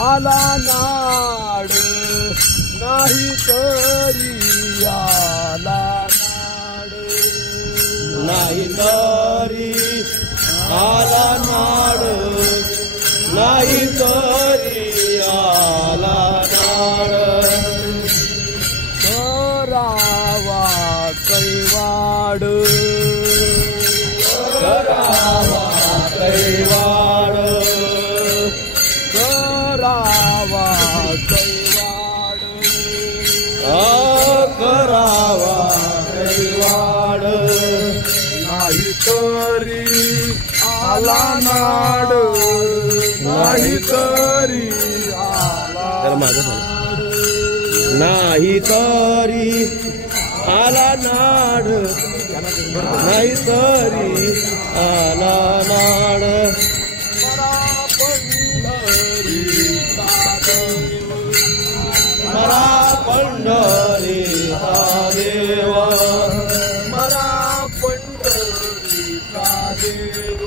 आला नाड नाही तरी आला नाड नाही तरी आला नाड नाही तरी आला नाड करावा कैवाड करावा कैवाड करावा कैवाड करावा कैवाड नाही तरी आला नाड नाही तरी आला नाही तरी आला नाड नाही तरी आला नाड मला पंढरीचा देव मरा पंढरीचा देव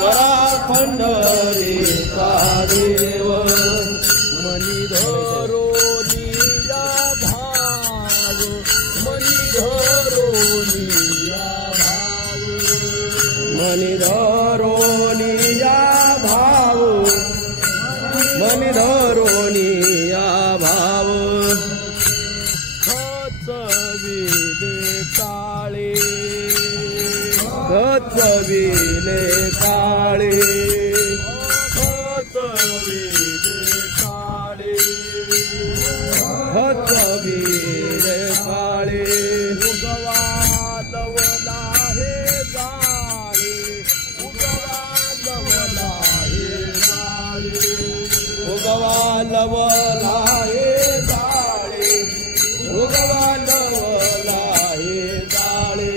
मरा पंढरीचा देव मनी धरोनिया भाव मनी धरोनिया भाव मनी धरोनिया भाव मनी धरोनिया भाव खचविले काळे खचविले काळे खचविले काळे खचविले काळे उगवा लवला हे जाळे उगवा लवला हे जाळे उगवा लवला हे जाळे उगवा लवला हे जाळे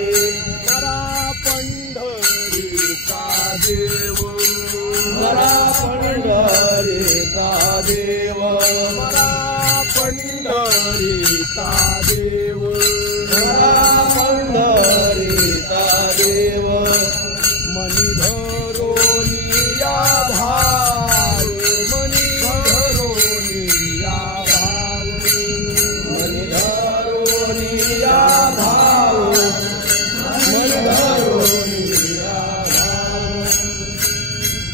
मरा पंढरीचा देव मरा पंढरीचा देव मरा पंढरीचा देव मरा पंढरीचा देव मनी धरोनिया भाव मनी धरोनिया भाव मनी धरोनिया भाव मनी धरोनिया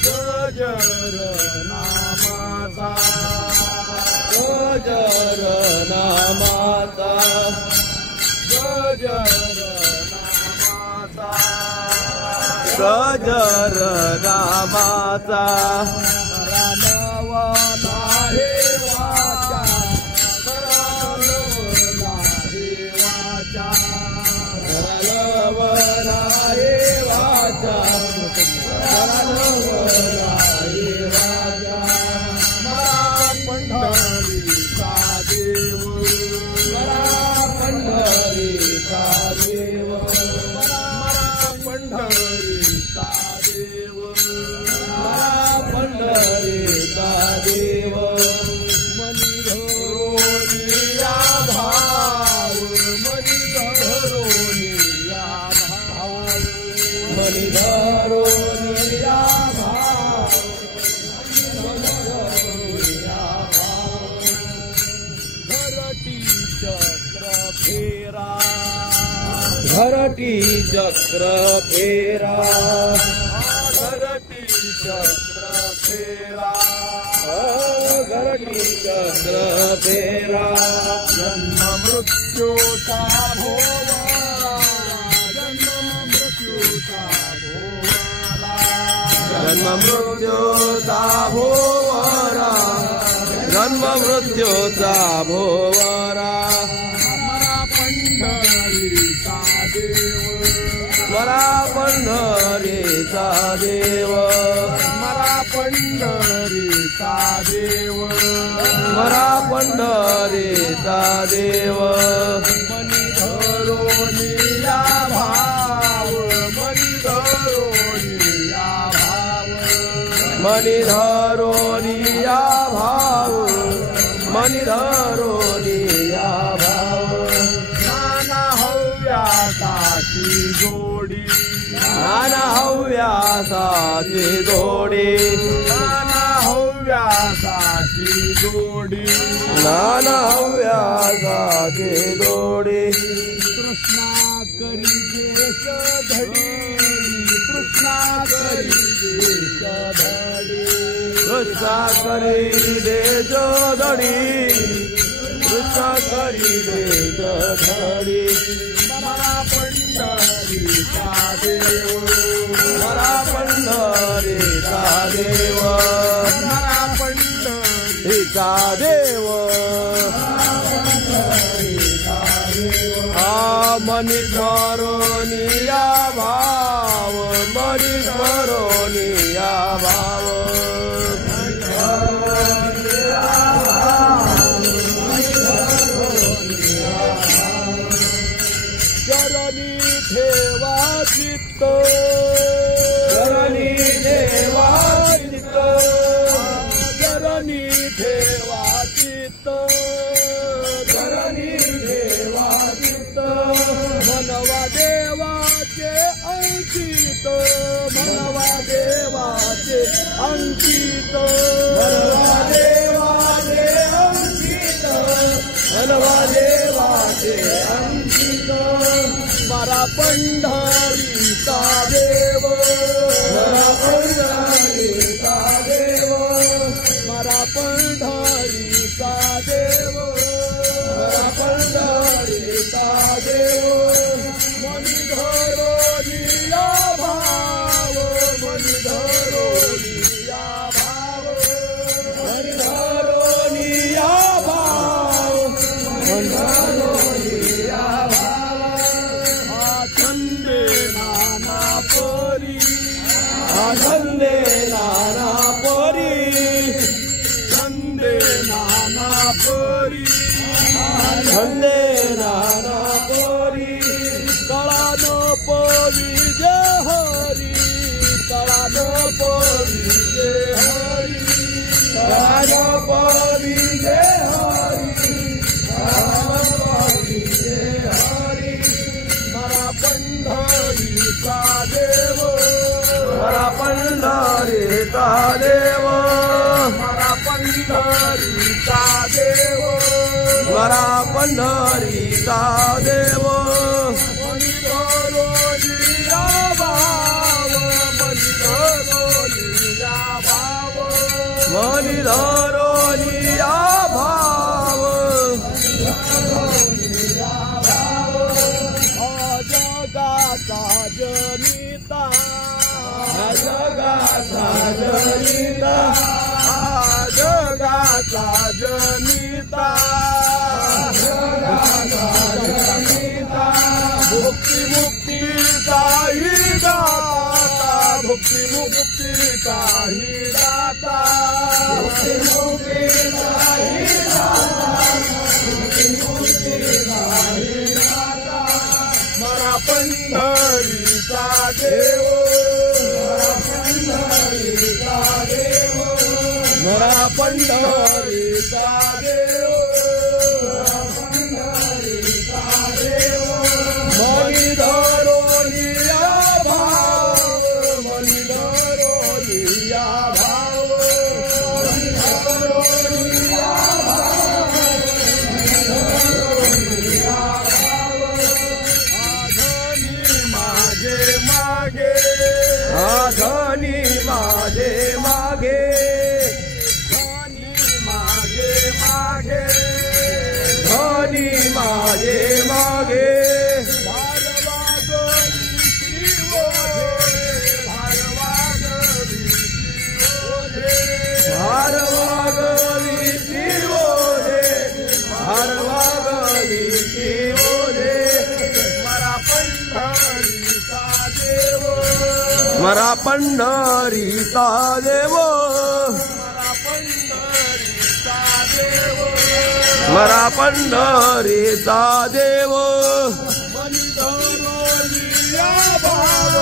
गजर नामाचा गजर नामाचा गजर नामाचा गजर नामाचा करालवला हे वाचा करालवला हे वाचा लवला हे वाचा लवला हे वाचा मरा पंढरीचा देव मरा पंढरीचा देव मरा पंढरीचा देव मरा पंढरीचा देव मनी धरोनिया भाव मनी धरोनिया भाव मनी धरोनिया भाव घरटी चक्र फेरा घरटी चक्र फेरा घरटी चक्र फेरा घरटी चक्र फेरा जन्म मृत्यूचा भोवरा जन्म मृत्यूचा भोवरा जन्म मृत्यूचा भोवरा जन्म मृत्यूचा भोवरा मरा पंढरीचा देव मरा पंढरीचा देव मरा पंढरीचा देव मरा पंढरीचा देव मनी धरोनिया भाव मनी धरोनिया भाव मनी धरोनिया भाव मनी धरोनिया भाव नाना हव्यासाची जोडी नाना हव्यासाची जोडी नाना हव्या हव्यासाची जोडी नाना हव्यासाची जोडी तृष्णा करी देश धडी तृष्णा करी देश धडी कृष्णा करी देश धडी कृष्णा करी देश धडी मला पंढरीचा देव मला पंढरीचा देव मला पंढरीचा देव मनी धरोनिया भाव मनी धरोनिया भाव चरणी ठेवा चित्त चरणी ठेवा चित्त चरणी ठेवा चित्त चरणी ठेवा चित्त मनवा देवाचे अंकित मनवा देवाचे अंकित मनवा देवाचे अंकित मनवा देवाचे अंकित मरा पंढरीचा देव मरा पंढरीचा देव मरा पंढरीचा देव मरा पंढरीचा देव मनी धरोनिया भाव मनी धरोनिया भाव मनी धरोनिया भाव मनी धरोनिया भाव छंदे नाना परी आनंदे नाना परी छंदे नाना परी छंदे नाना परी कळान परी जय हरी कळान परी जय हरी राजपरी जय हरी राजपरी जय हरी मरा पंढरीचा देव मरा पंढरीचा देव मरा पंढरीचा देव मरा पंढरीचा देव मनी धरोनिया भाव मनी धरोनिया भाव मनी धरोनिया भाव जगाचा जनिता जगाचा जनिता जगाचा जनिता भुक्ती मुक्तीचा ही दाता भुक्ती मुक्तीचा ही दाता भुक्ती मुक्तीचा ही दाता मरा पंढरीचा देव मरा पंढरीचा देव मनी धरोनिया भाव मनी धरोनिया भाव आधनी मागे मागे धनी माझे मागे धनी मागे मागे धनी माझे मागे भारवागवी तिरोधे भारवागवी तिरोधे मरा पंढरीचा देव मरा पंढरीचा देव मनी धरोनिया भाव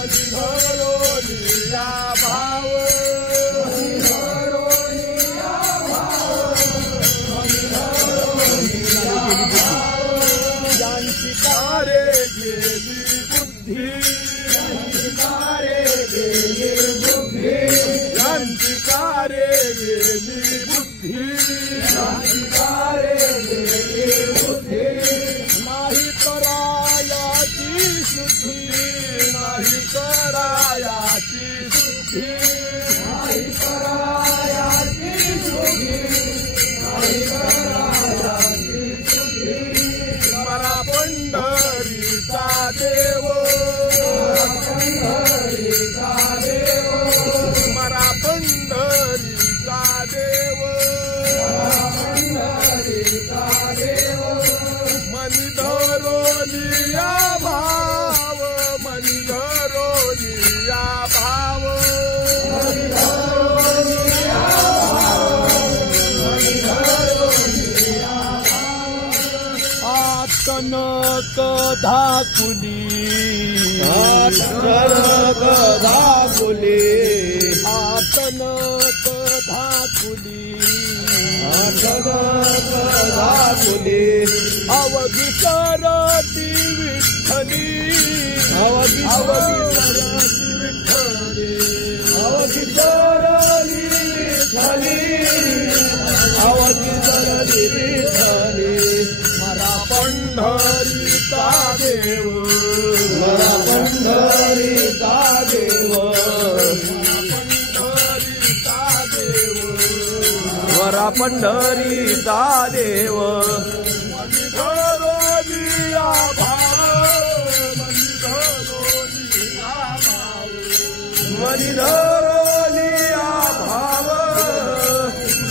मनी धरोनिया भाव ज्यांची तारे गेली बुद्धी ज्यांची तारे गेली बुद्धी नाही करायाची शुद्धी नाही करायाची शुद्धी मरा पंढरीचा देव मरा पंढरीचा देव मनी धरोनिया भाव मनी धरोनिया भाव आतनक धाकुली आतनक धाकुली आतनक धाकुली आतनक धाकुली अवघी करती विठ्ठली अवघी करती विठ्ठली अवघी करती विठ्ठली अवघी करती विठ्ठली मरा पंढरीचा देव मरा पंढरीचा देव पंढरीचा देव मरा पंढरीचा देव धरोनिया भाव मनी धरोनिया भाव मनी धरोनिया भाव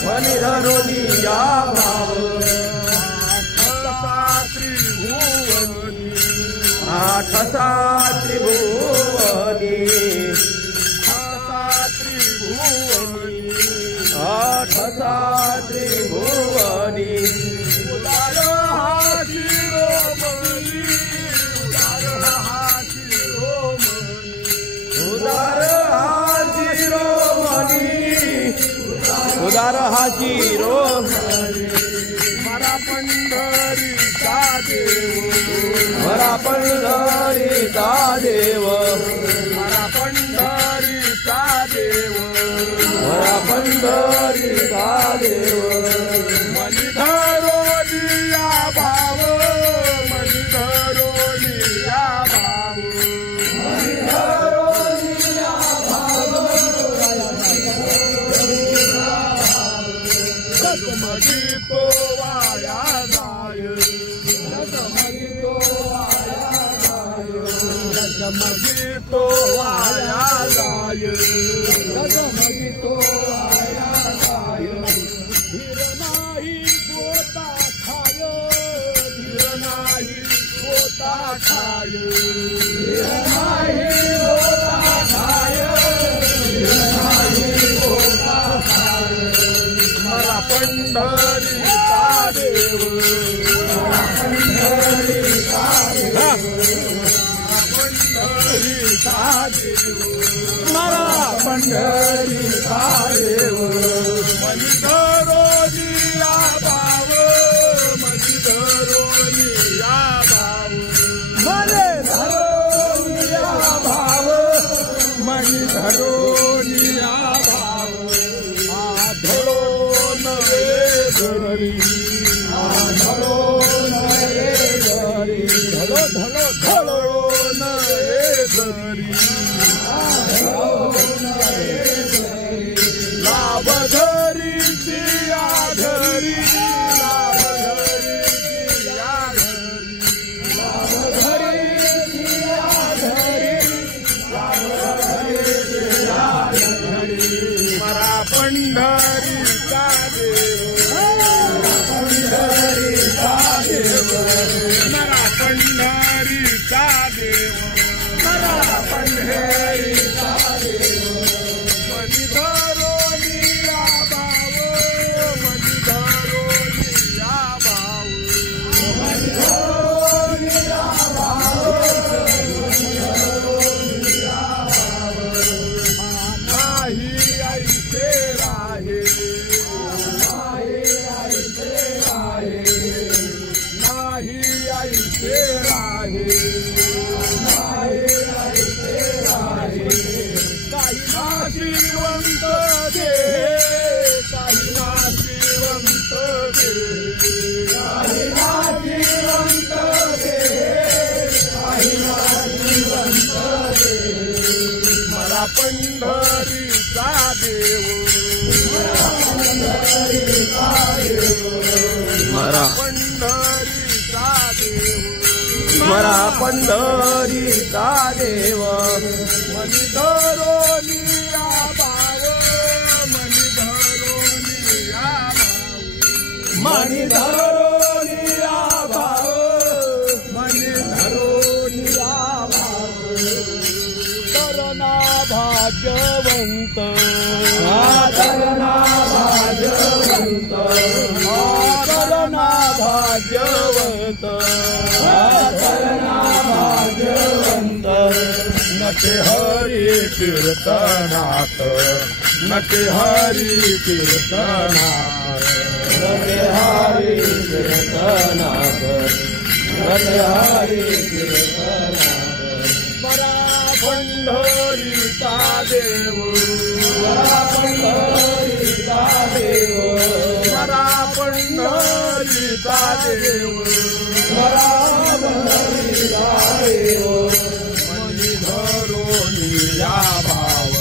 मनी धरोनिया भाव आठसा त्रिभुवनी आठसा त्रिभुवनी उदार हा शिरोमणी उदार हा शिरोमणी उदार हा शिरोमणी मरा पंढरीचा देव मरा पंढरीचा देव मरा पंढरीचा देव मरा पंढरीचा देव मनी धरोनिया भाव मनी धरोनिया भाव जगमगी तो वाया जाय जगमगी तो वाया जाय धीर नाही गोता खाय धीर नाही गोता खाय मरा पंढरीचा देव पंढरीचा देव मरा पंढरीचा देव मनी धरोनिया भाव मनी धरोनिया भाव मने धरोनिया भाव मनी धरोनिया भाव आधळो नये धरी आधळो नये धरी धलो धलो धलो नये धरी लाभ धरीची आधरी लाभ धरीची आधरी लाभ धरीची आधरी मरा पंढरीचा देव पंढरीचा देव मरा पंढरीचा देव मरा पंढरीचा देव मनी धरोनिया भाव मनी धरोनिया भाव मनी धरोनिया भाव नाही ऐसे राहे नाही ऐसे राहे मरा पंढरीचा देव मरा पंढरीचा देव मनी धरोनी आभाव मनी धरोनी आभाव मनी धरोनी आभाव मनी धरोनी आभाव करुणा भाग्यवंत करुणा भाग्यवंत करुणा भाग्यवंत करुणा भाग्यवंत नटे हरी कीर्तनात नटे हरी कीर्तनात रते हरी कीर्तनाथ रते हरी कीर्तनाथ मरा पंढरीचा देव मरा पंढरीचा देव मरा पंढरीचा देव मरा पंढरीचा देव मनी धरोनी या भाव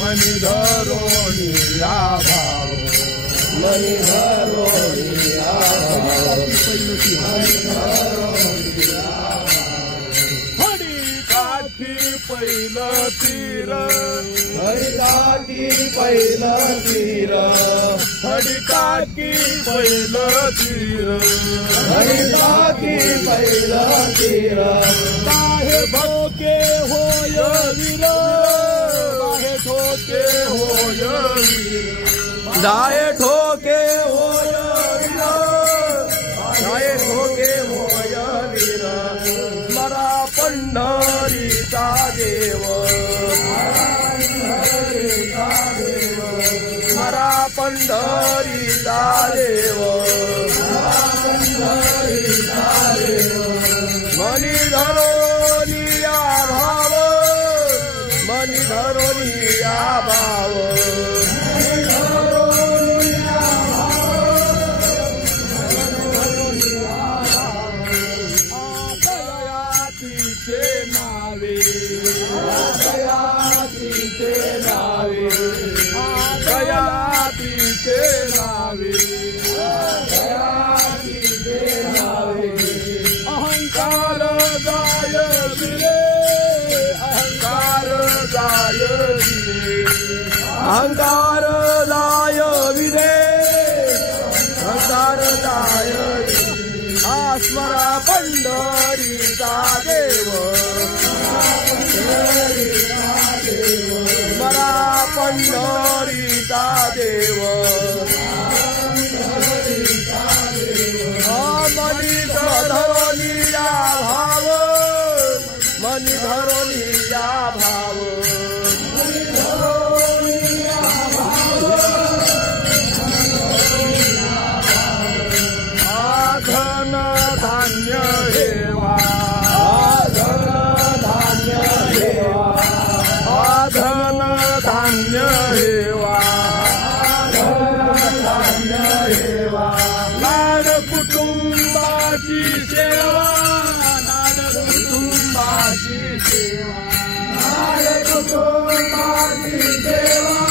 मनी धरोनी या भाव मनी धरोनी हरी काठी पहिलं तीर हरिकाठी पहिलं तीर हरी काठी पहिलं तीर हरिकाठी पहिलं तीर बाहे भोके होय वीर बाहे ठोके होय वीर जाय ठोके होय वीर जाय ठोके होय वीर मरा पंढरीचा देव मरा पंढरीचा देव मनी धरोनी भाव मनी धरोनी भाव दयातीचे नावे दयातीचे नावे दयातीचे नावे दयातीचे नावे अहंकार जाय दिले अहंकार जाय दिले अहंकार लाय विरे अहंकार लाय आस्मरा पंढरीचा देव मरा पंढरीचा देव मनी धरोनी या भाव मनी धरोनी या भाव धन धान्य हेवा धन धान्य देवा धन धान्य हेवा धान्य देवा लाड कुटुंबाची सेवा लाड कुटुंबाची सेवा कुटुंबाची देवा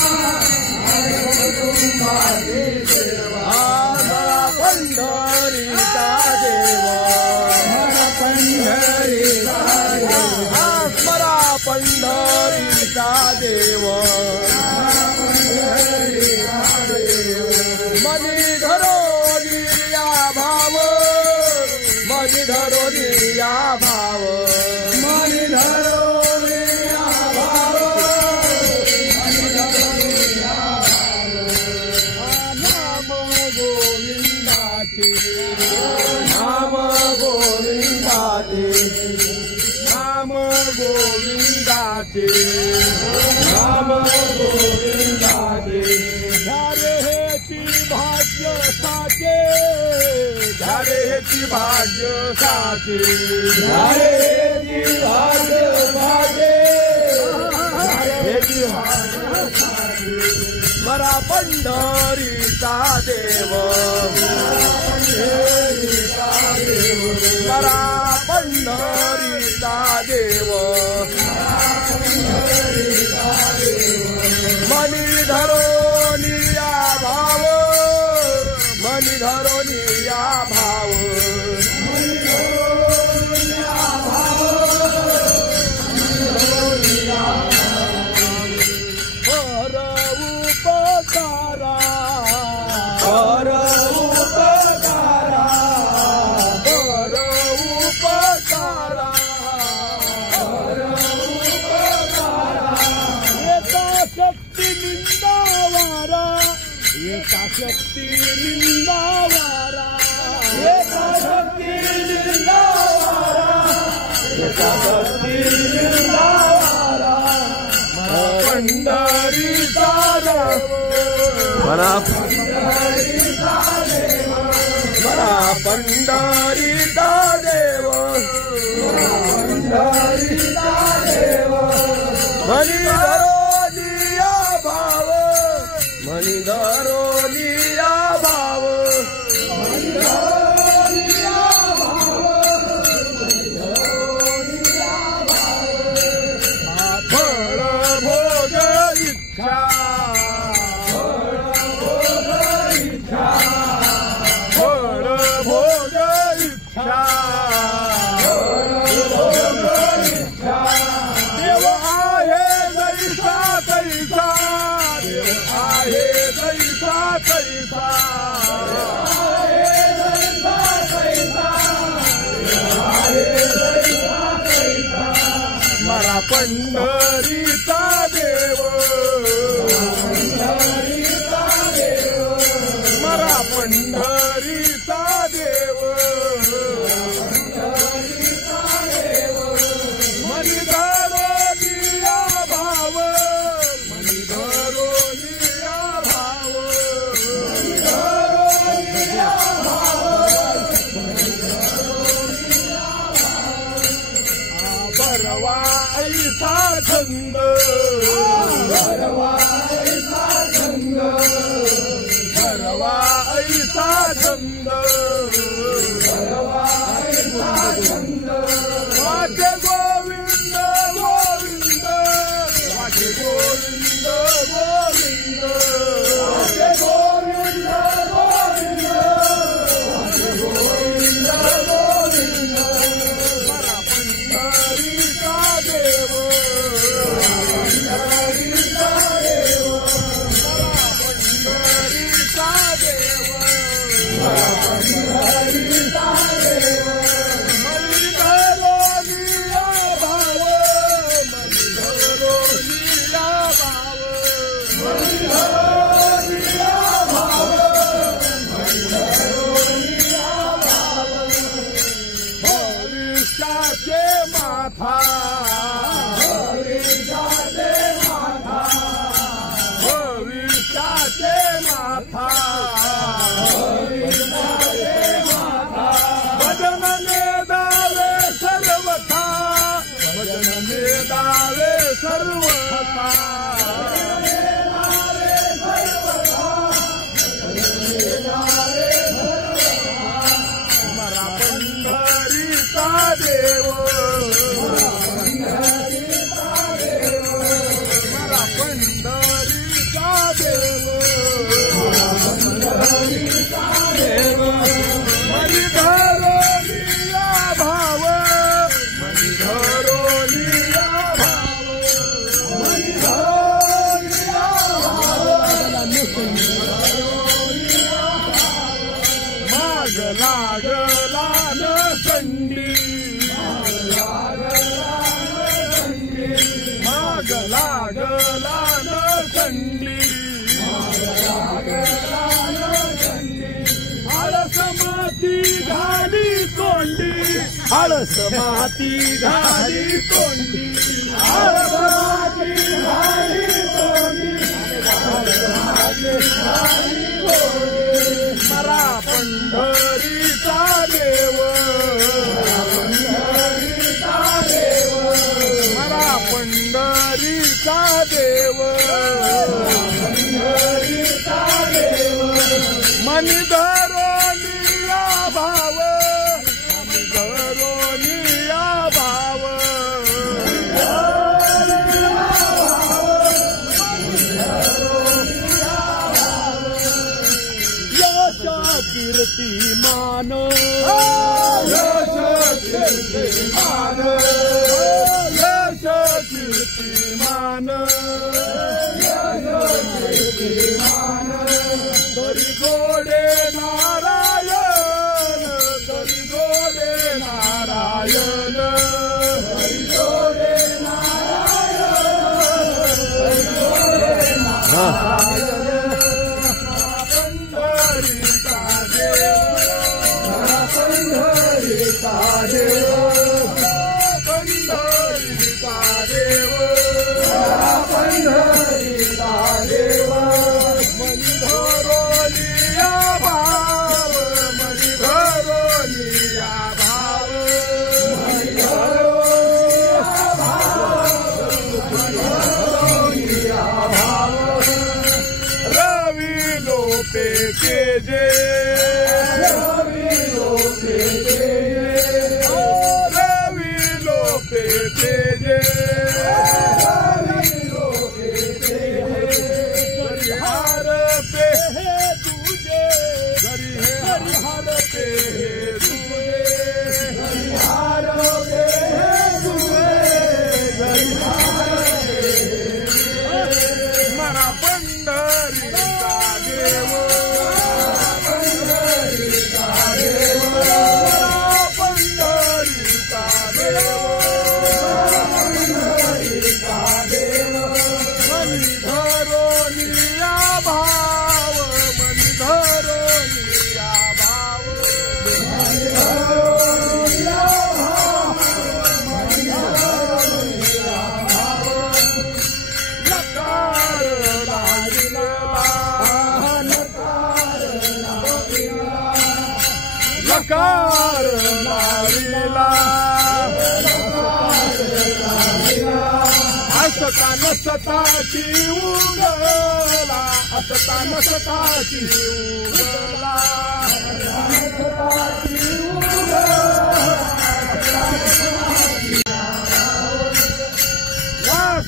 कुटुंबाची देवा मरा पंढरीचा देव पंढरीचा देव मरा पंढरीचा देव मनी धरोनी या भाव मनी धरोनी या भाव मनी धरोनी भाव नाम गोविंदाचे नाम गोविंदाचे नाम गोविंदाचे नाम गोविंदाचे झाले हेची भाग्य साचे झाले हेची भाग्य साचे हरे भाग्य भागे हेची भाग्य मरा पंढरीचा देव मरा पंढरीचा देव मनी धरोनी या भाव धरोनिया भाव शक्ती निंदावारा एका शक्ती निंदावारा एका शक्ती निंदावारा पंढरीचा देव मला पंढरीचा देव मला पंढरीचा देव पंढरीचा देव मनी धरोनिया भाव मनी धरोनिया भाव मनी धरोनिया भाव फळ भोग इच्छा फळ भोग इच्छा देव आहे जैसा तैसा देव आहे जैसा तैसा मला पंढरीचा देव मला पंढरीचा देव मनी धरोनिया भाव मनी धरोनिया भाव बरवा ऐसा छंद बरवा ऐसा छंद बरवा ऐसा छंद बरवा ऐसा छंद वाचे गोविंद गोविंद वाचे गोविंद गोविंद वाचे गोविंद गोविंद वाचे गोविंद गोविंद मला पंढरीचा देव पंढरीचा देव पंढरीचा देव पंढरीचा देव मनी धरोनिया भाव मनी धरोनिया भाव मनी धरोनिया भाव मनी धरोनिया भाव भविष्याचे माथा भविष्याचे माथा भविष्याचे माथा भविष्याचे माथा भजन मेदावे सर्वथा भजन मेदावे सर्वथा मला पंढरीचा देव मला पंढरीचा देव मनी धरोनिया भाव मनी धरोनिया भाव मनी धरोनिया भाव माग लागला न संडी माग लागला न संडी आळस माती घाली तोंडी आळस माती घाली तोंडी आळस माती घाली तोंडी मला पंढरीचा देव मला पंढरीचा देव मनी धरोनिया भाव मनी धरोनिया भाव यशाची कीर्तिमान यश कीर्तिमान यश कीर्तिमान तरी गोडे नारायण तरी गोडे नारायण हरी गोडे पंढरीचा देव पंढरीचा देव पंढरीचा देव पंढरीचा देव मनी धरोनिया भाव मनी धरोनिया भाव रवी लोपे तेजे रवी लोपे तेजे हरिहर पे है तुझे हरिहर पे है तुझे हरिहर पे है तुझे मरा पंढरीचा देव पंढरीचा देव पंढरीचा देव पंढरीचा देव मनी धरोनिया भाव मनी धरोनिया भाव नकार लागिला नकार लागिला हसता नसताची उगला हसता नसताची उगला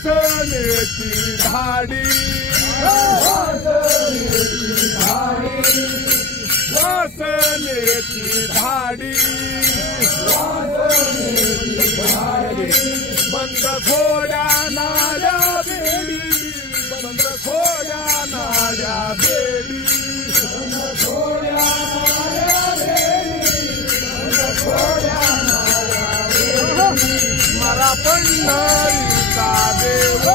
वासनेची धाडी वासनेची धाडी बंद खोड्या नाड्या बेडी बंद खोड्या नाड्या बेडी मरा पंढरीचा देव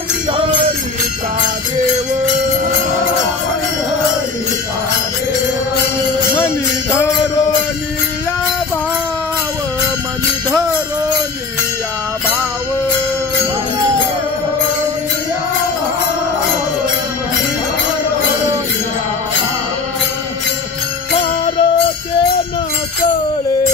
पंढरीचा देव मनी धरोनिया भाव मनी धरोनिया भाव सारते न कळे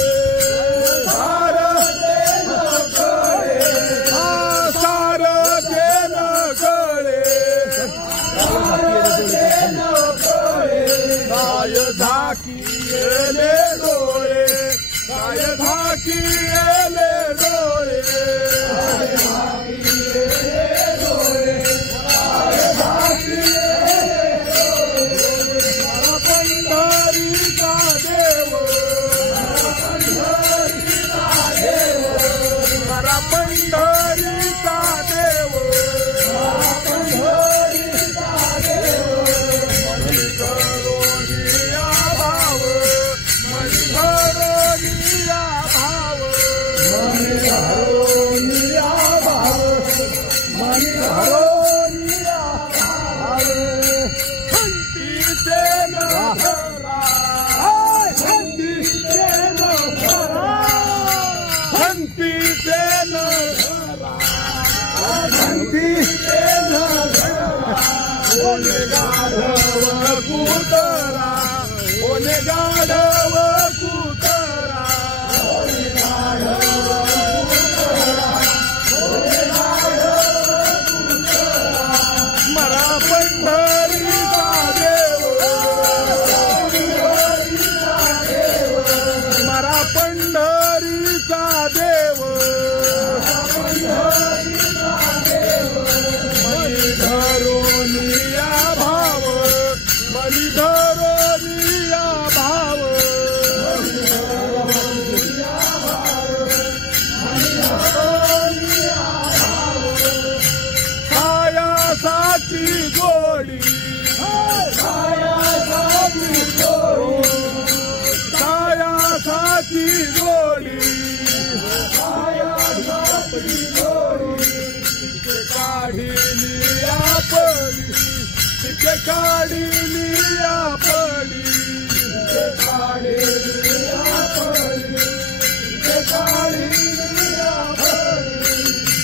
सारते न कळे काय झाकीले डोळे काय झाकीले डोळे पंढरीचा देव मरा पंढरीचा देव मनी धरोनिया भाव मनी धरोनिया भाव हंतीचे न धरा हंतीचे न धरा हंतीचे न धरा ओने गाढव कुतरा ओने गाढव कुतरा मरा पंढरीचा देव मरा पंढरीचा देव मनी धरोनिया काढिली आपली तिथे काढिली आपली तिथे काढिली आपली तिथे काढिली आपली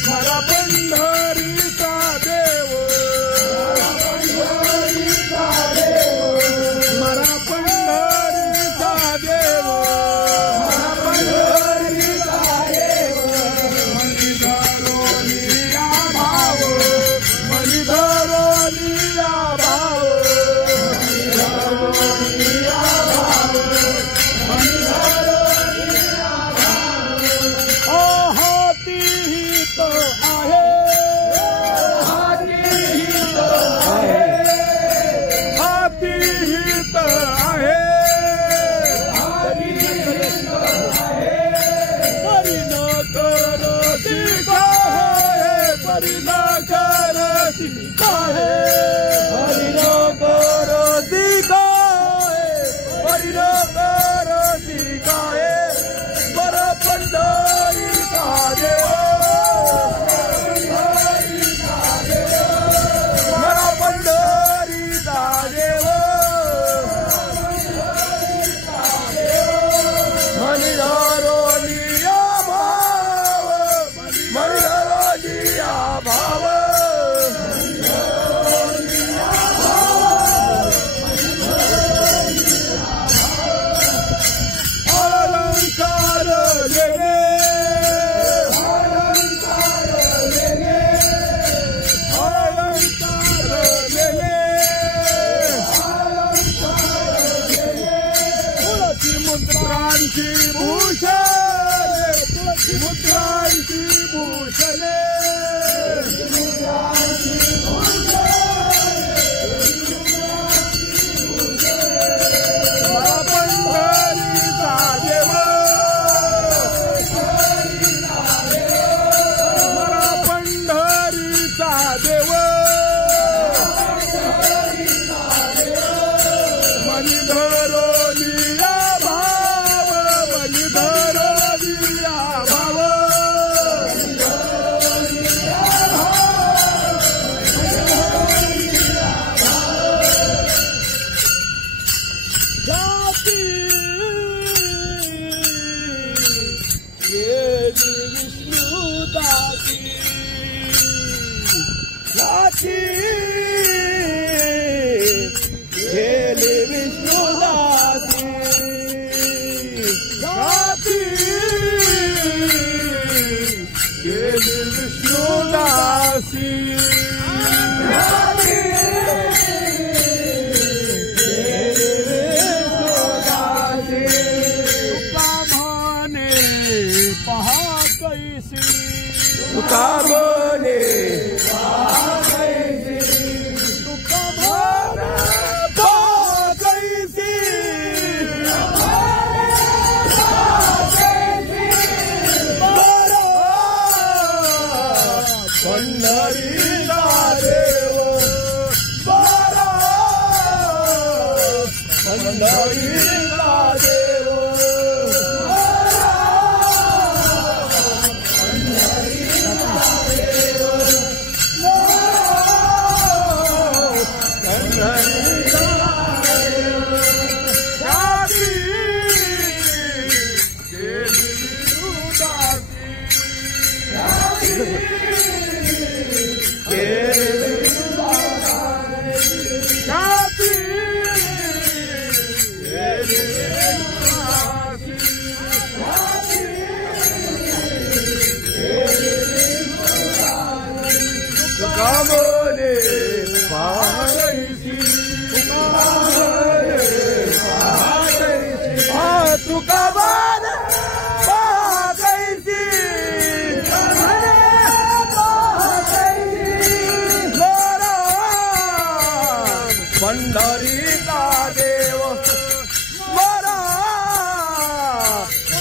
मला पंढरीचा देव मला पंढरीचा देव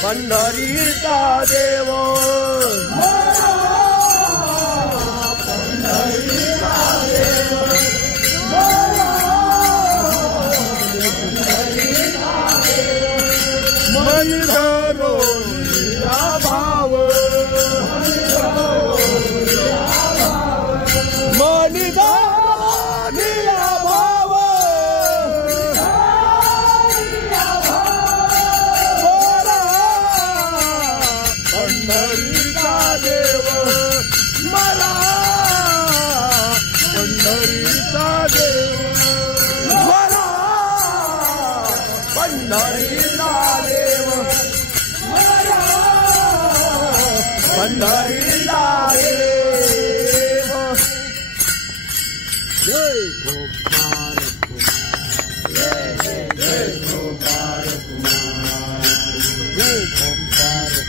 पंढरीचा देव मनिधरो भाव पंढरीचा देव मला पंढरीचा देव मला पंढरीचा देव जय गोपाळ कुमार जय गोपाळ कुमार जय गोपाळ